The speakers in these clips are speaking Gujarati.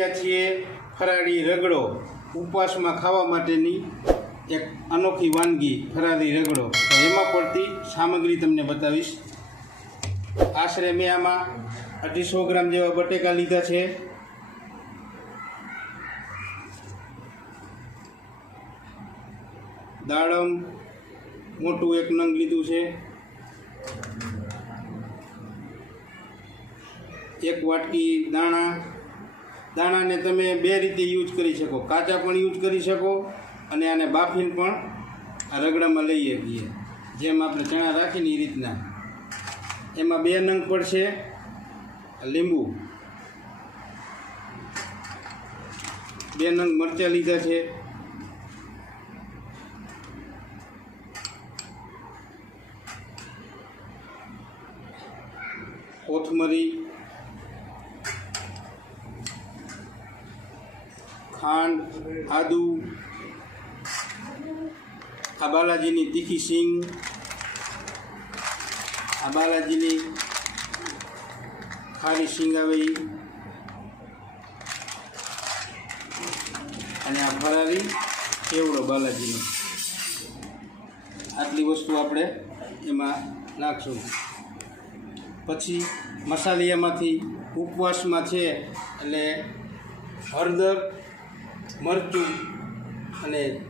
રહ્યા છીએ, ફરાળી રગડો. ઉપવાસમાં ખાવા માટેની એક અનોખી વાનગી, ફરાળી રગડો. એમાં પડતી સામગ્રી તમને બતાવીશ. આશરે મેં આમાં અઢીસો ગ્રામ જેવા બટેકા લીધા છે. દાડમ મોટું એક નંગ લીધું છે. એક વાટકી દાણા દાણાને તમે બે રીતે યુઝ કરી શકો. કાચા પણ યુઝ કરી શકો અને આને બાફીને પણ આ રગડામાં લઈ શકીએ જેમ આપણે ચણા રાખીને એ રીતના. એમાં બે નંગ પડશે લીંબુ. બે નંગ મરચાં લીધા છે. કોથમરી. ખાંડ, આદુ આ બાલાજીની તીખી સિંગ આ બાલાજીની ખારી સિંગ આવે અને આ ફરારી કેવડો બાલાજીનો. આટલી વસ્તુ આપણે એમાં નાખશું. પછી મસાલિયામાંથી ઉપવાસમાં છે એટલે હળદર મરચું અને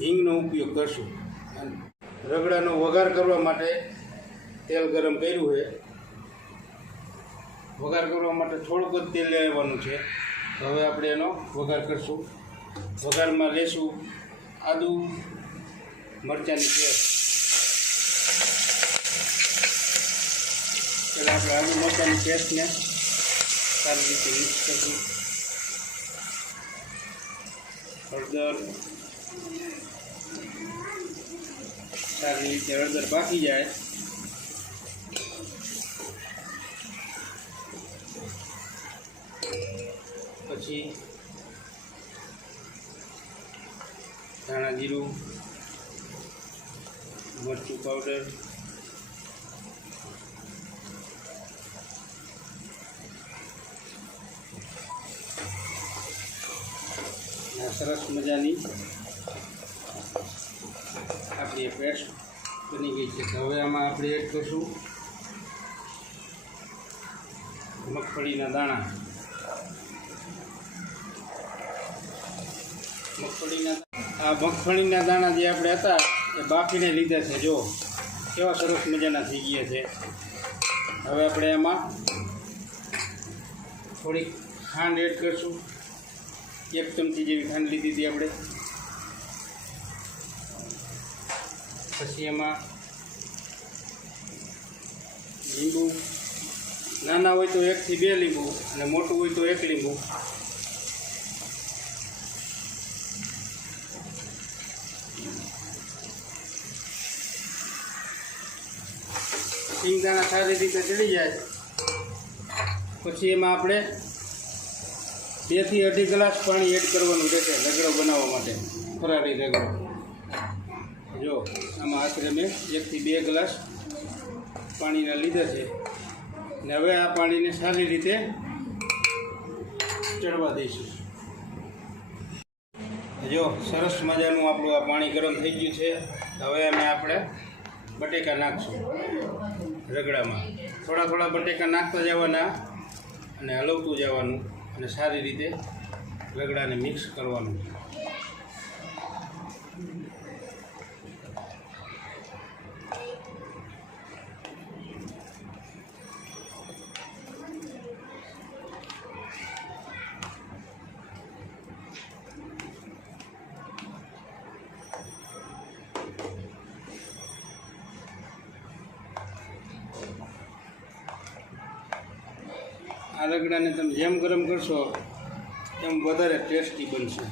હિંગનો ઉપયોગ કરશું. અને રગડાનો વઘાર કરવા માટે તેલ ગરમ કર્યું છે. વઘાર કરવા માટે થોડુંક જ તેલ લેવાનું છે. હવે આપણે એનો વઘાર કરશું. વઘારમાં લેશું આદુ મરચાંની પેસ્ટ. પહેલાં આપણે આદુ મરચાંની પેસ્ટને સારી રીતે મિક્સ કરશું. હળદર. સારી રીતે હળદર પાકી જાય. પછી ધાણા જીરું મરચું પાવડર સરસ મજાની આપણી પેસ્ટ બની ગઈ છે. હવે આમાં આપણે એડ કરશું મગફળીના દાણા. મગફળીના આ મગફળીના દાણા જે આપણે હતા એ બાફીને લીધા છે. જો, કેવા સરસ મજાના થઈ ગયા છે. હવે આપણે એમાં થોડીક ખાંડ એડ કરશું. એક ચમચી જેવી ખાંડ લીધી હતી આપણે પછી એમાં લીંબુ, નાના હોય તો એકથી બે લીંબુ અને મોટું હોય તો એક લીંબુ. સિંગદાણા સારી રીતે ચડી જાય. પછી એમાં આપણે બેથી અઢી ગ્લાસ પાણી એડ કરવાનું રહેશે રગડો બનાવવા માટે. ફરાળી રગડો. જો, આમાં આશરે મેં એકથી બે ગ્લાસ પાણીના લીધા છે. ને હવે આ પાણીને સારી રીતે ચડવા દઈશું. જો, સરસ મજાનું આપણું આ પાણી ગરમ થઈ ગયું છે. હવે અમે આપણે બટેકા નાખશું રગડામાં. થોડા થોડા બટેકા નાખતા જવાના અને હલવતું જવાનું. અને સારી રીતે રગડાને મિક્સ કરવાનું આ રગડાને તમે જેમ ગરમ કરશો, એમ વધારે ટેસ્ટી બનશે.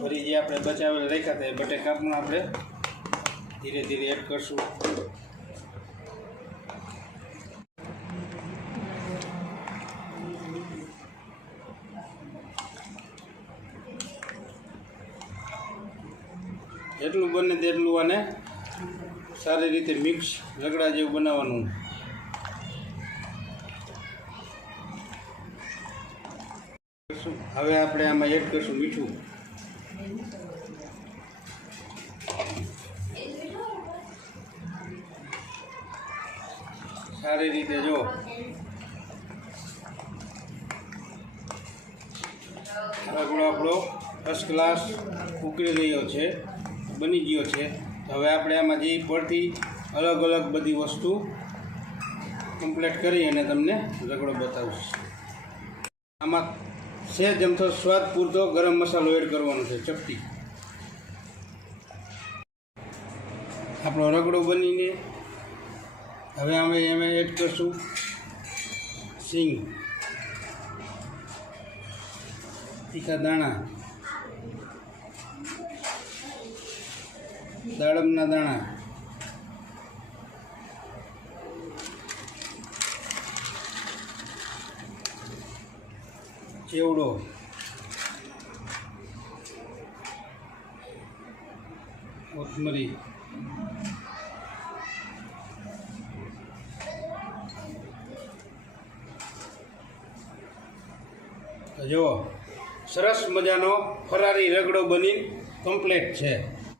ફરી જે આપણે બચાવેલા રાખ્યા હતા, એ બટેકાપણ આપણે ધીરે ધીરે એડ કરશું. જેટલું બને તેટલું આને સારી રીતે મિક્સ રગડા જેવું બનાવવાનું. હવે આપણે આમાં એડ કરશું મીઠું. સારી રીતે જો. રગડો આપણો ફર્સ્ટ ક્લાસ ઉકળી રહ્યો છે. બની ગયો છે. હવે આપણે આમાંથી પડતી અલગ અલગ બધી વસ્તુ કમ્પ્લીટ કરી અને તમને રગડો બતાવીશ. આમાં છે અમથો સ્વાદ પૂરતો ગરમ મસાલો એડ કરવાનો છે, ચપટી. આપણો રગડો બનીને હવે અમે એમાં એડ કરશું સિંગ. તીખા દાણા. દાડમના દાણા. ચેવડો. કોથમરી. જુઓ સરસ મજાનો ફરારી રગડો બની કમ્પ્લીટ છે.